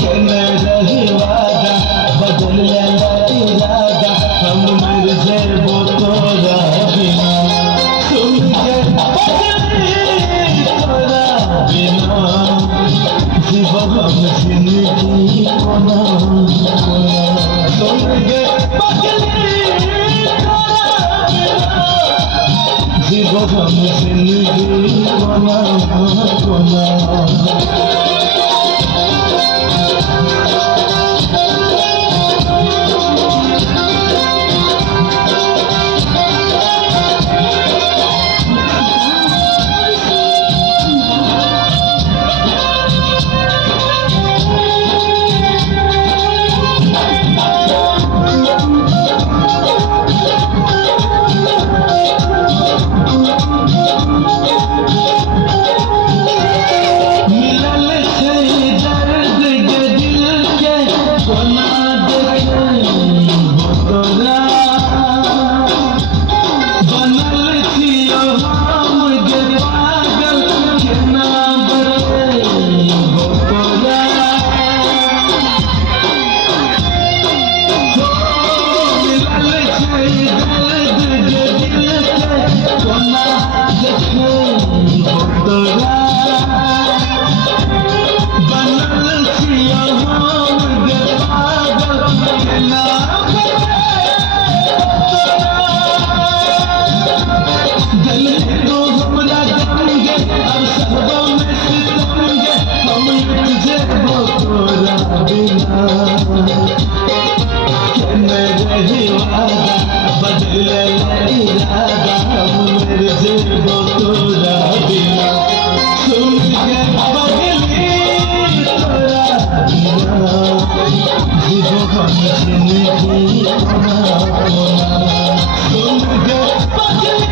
कहने रही वादा बदल लेना इरादा हम मर जाए वो तोरा बिना तुम के बदली तोरा बिना जीव हम जिंदगी कोना कोना तुम के बदली तोरा बिना जीव हम जिंदगी कोना कोना बदल इरादा हम मर जेबो तोरा बिना तुम के बदली तोरा बिना जीवो हम जिंदगी कोना कोना तुम के बदली